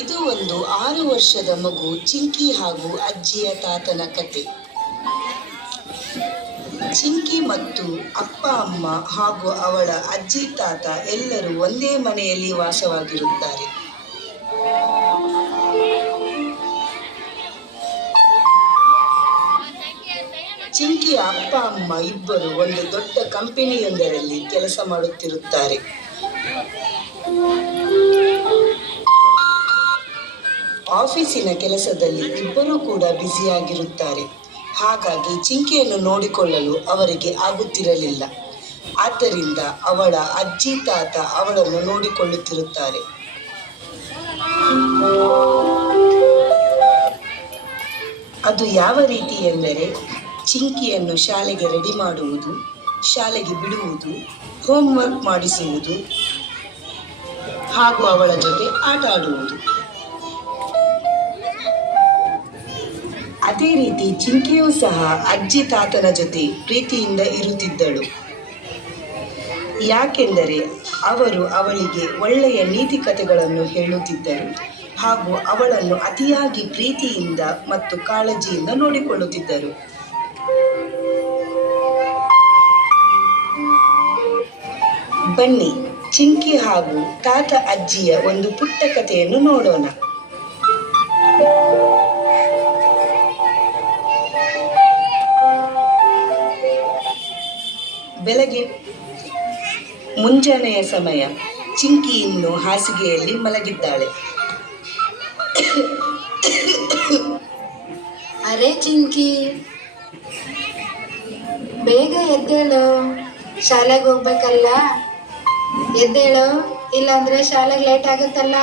ಇದು ಒಂದು 6 ವರ್ಷದ ಮಗು ಚಿಂಕಿ ಹಾಗೂ ಅಜ್ಜಿಯ ತಾತನ ಕತೆ. ಚಿಂಕಿ ಮತ್ತು ಅಪ್ಪ ಅಮ್ಮ ಹಾಗೂ ಅವಳ ಅಜ್ಜಿ ತಾತ ಎಲ್ಲರೂ ಒಂದೇ ಮನೆಯಲ್ಲಿ ವಾಸವಾಗಿರುತ್ತಾರೆ. ಚಿಂಕಿಯ ಅಪ್ಪ ಅಮ್ಮ ಇಬ್ಬರು ಒಂದು ದೊಡ್ಡ ಕಂಪನಿಯೊಂದರಲ್ಲಿ ಕೆಲಸ ಮಾಡುತ್ತಿರುತ್ತಾರೆ. ಆಫೀಸಿನ ಕೆಲಸದಲ್ಲಿ ಇಬ್ಬರೂ ಕೂಡ ಬ್ಯುಸಿಯಾಗಿರುತ್ತಾರೆ. ಹಾಗಾಗಿ ಚಿಂಕಿಯನ್ನು ನೋಡಿಕೊಳ್ಳಲು ಅವರಿಗೆ ಆಗುತ್ತಿರಲಿಲ್ಲ. ಆದ್ದರಿಂದ ಅವಳ ಅಜ್ಜಿ ತಾತ ಅವಳನ್ನು ನೋಡಿಕೊಳ್ಳುತ್ತಿರುತ್ತಾರೆ. ಅದು ಯಾವ ರೀತಿ ಎಂದರೆ, ಚಿಂಕಿಯನ್ನು ಶಾಲೆಗೆ ರೆಡಿ ಮಾಡುವುದು, ಶಾಲೆಗೆ ಬಿಡುವುದು, ಹೋಮ್ವರ್ಕ್ ಮಾಡಿಸುವುದು ಹಾಗೂ ಅವಳ ಜೊತೆ ಆಟ ಆಡುವುದು. ಅದೇ ರೀತಿ ಚಿಂಕಿಯೂ ಸಹ ಅಜ್ಜಿ ತಾತನ ಜೊತೆ ಪ್ರೀತಿಯಿಂದ ಇರುತ್ತಿದ್ದಳು. ಯಾಕೆಂದರೆ ಅವರು ಅವಳಿಗೆ ಒಳ್ಳೆಯ ನೀತಿ ಕಥೆಗಳನ್ನು ಹೇಳುತ್ತಿದ್ದರು ಹಾಗೂ ಅವಳನ್ನು ಅತಿಯಾಗಿ ಪ್ರೀತಿಯಿಂದ ಮತ್ತು ಕಾಳಜಿಯಿಂದ ನೋಡಿಕೊಳ್ಳುತ್ತಿದ್ದರು. ಬನ್ನಿ, ಚಿಂಕಿ ಹಾಗೂ ತಾತ ಅಜ್ಜಿಯ ಒಂದು ಪುಟ್ಟ ಕಥೆಯನ್ನು ನೋಡೋಣ. ಬೆಳಗ್ಗೆ ಮುಂಜಾನೆಯ ಸಮಯ. ಚಿಂಕಿ ಇನ್ನು ಹಾಸಿಗೆಯಲ್ಲಿ ಮಲಗಿದ್ದಾಳೆ. ಅರೆ ಚಿಂಕಿ, ಬೇಗ ಎದ್ದೇಳು, ಶಾಲೆಗೆ ಹೋಗ್ಬೇಕಲ್ಲ. ಎದ್ದೇಳು, ಇಲ್ಲಾಂದ್ರೆ ಶಾಲೆಗೆ ಲೇಟ್ ಆಗುತ್ತಲ್ಲ.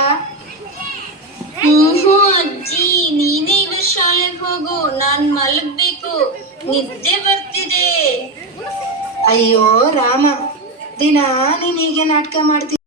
ಹ್ಞೂ ಅಜ್ಜಿ, ನೀನೇ ಇವತ್ತು ಶಾಲೆಗೆ ಹೋಗು, ನಾನ್ ಮಲಗ್ಬೇಕು, ನಿದ್ದೆ ಬರ್ತಿದೆ. ಅಯ್ಯೋ ರಾಮ, ದಿನ ನೀನ್ ಹೀಗೆ ನಾಟಕ ಮಾಡ್ತೀನಿ.